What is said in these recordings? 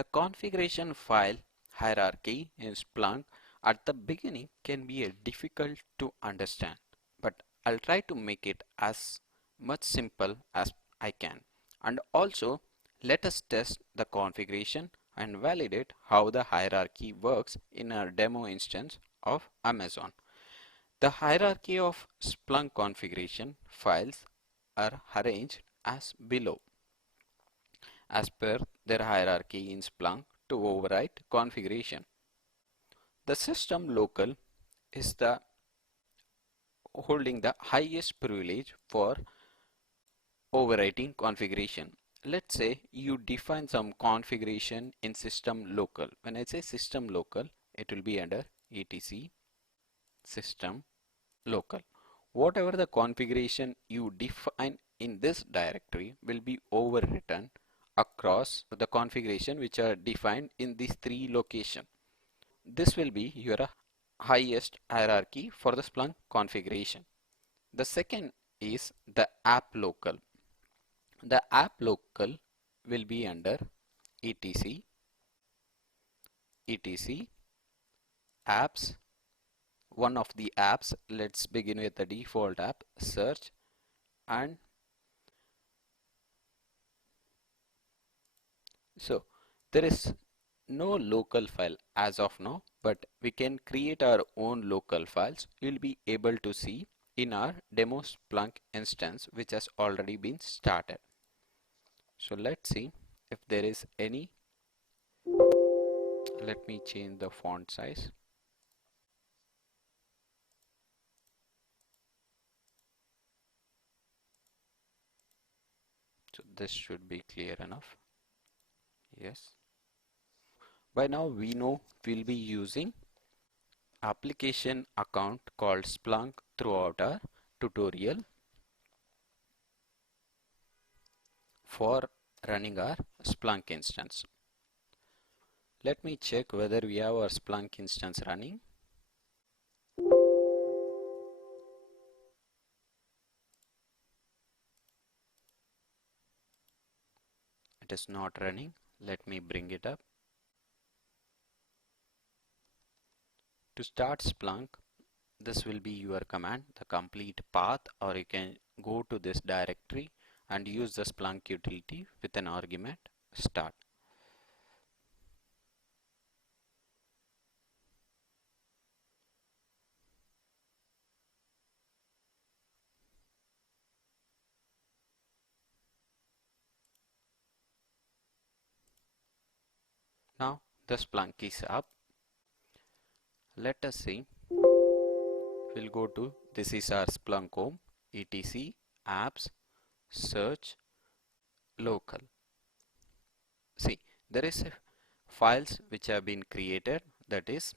The configuration file hierarchy in Splunk at the beginning can be difficult to understand, but I'll try to make it as much simple as I can. And also, let us test the configuration and validate how the hierarchy works in our demo instance of Amazon. The hierarchy of Splunk configuration files are arranged as below, as per their hierarchy in Splunk to overwrite configuration. The system local is the holding the highest privilege for overwriting configuration. Let's say you define some configuration in system local. When I say system local, it will be under etc system local. Whatever the configuration you define in this directory will be overwritten across the configuration which are defined in these three locations. This will be your highest hierarchy for the Splunk configuration. The second is the app local. The app local will be under etc apps. One of the apps, let's begin with the default app, search, and so there is no local file as of now, but we can create our own local files. You'll be able to see in our demo Splunk instance which has already been started. So let's see if there is any. Let me change the font size. So this should be clear enough. Yes. By now we know we'll be using application account called Splunk throughout our tutorial for running our Splunk instance. Let me check whether we have our Splunk instance running. It is not running. Let me bring it up. To start Splunk, this will be your command, the complete path, or you can go to this directory and use the Splunk utility with an argument start. Now the Splunk is up. Let us see. We'll go to, this is our Splunk home, etc apps search local. See, there is files which have been created, that is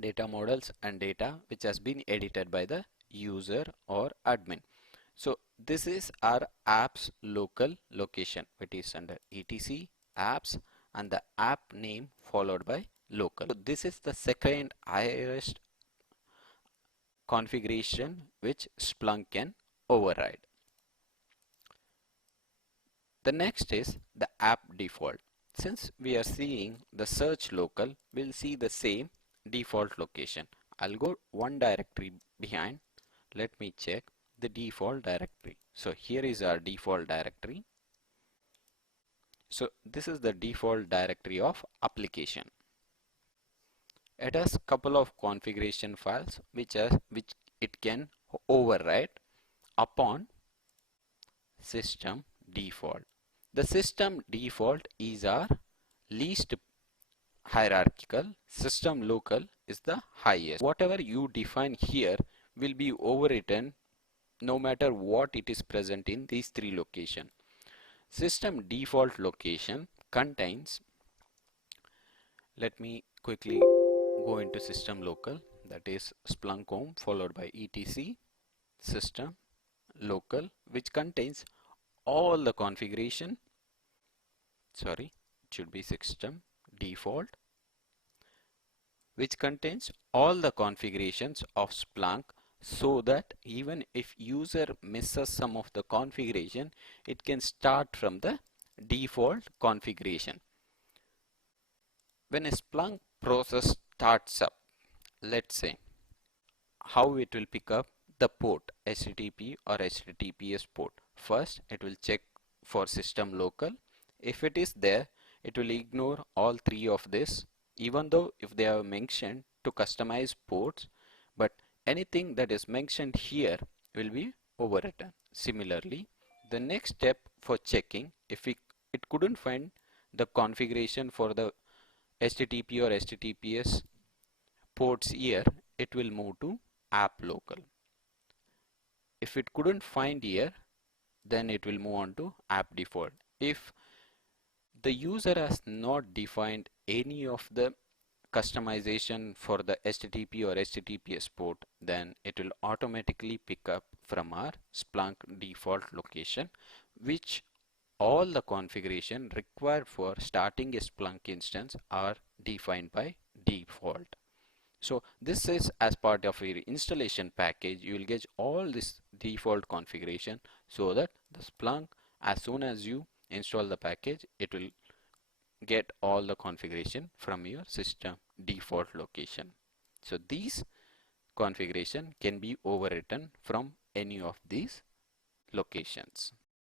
data models and data which has been edited by the user or admin. So this is our apps local location, it is under etc apps and the app name followed by local. So this is the second highest configuration which Splunk can override. The next is the app default. Since we are seeing the search local, we'll see the same default location. I'll go one directory behind. Let me check the default directory. So here is our default directory. So this is the default directory of application. It has couple of configuration files which it can override upon system default. The system default is our least hierarchical, system local is the highest. Whatever you define here will be overwritten no matter what it is present in these three locations. System default location contains, let me quickly go into system local, that is Splunk home followed by etc system local, which contains all the configuration, sorry, it should be system default, which contains all the configurations of Splunk, so that even if user misses some of the configuration, it can start from the default configuration. When a Splunk process starts up, let's say, how it will pick up the port HTTP or HTTPS port. First, it will check for system local. If it is there, it will ignore all three of this, even though if they are mentioned to customize ports, but anything that is mentioned here will be overwritten. Similarly, the next step for checking if it couldn't find the configuration for the HTTP or HTTPS ports here, it will move to app local. If it couldn't find here, then it will move on to app default. If the user has not defined any of the customization for the HTTP or HTTPS port, then it will automatically pick up from our Splunk default location, which all the configuration required for starting a Splunk instance are defined by default. So this is as part of your installation package. You will get all this default configuration so that the Splunk, as soon as you install the package, it will get all the configuration from your system default location. So these configuration can be overwritten from any of these locations.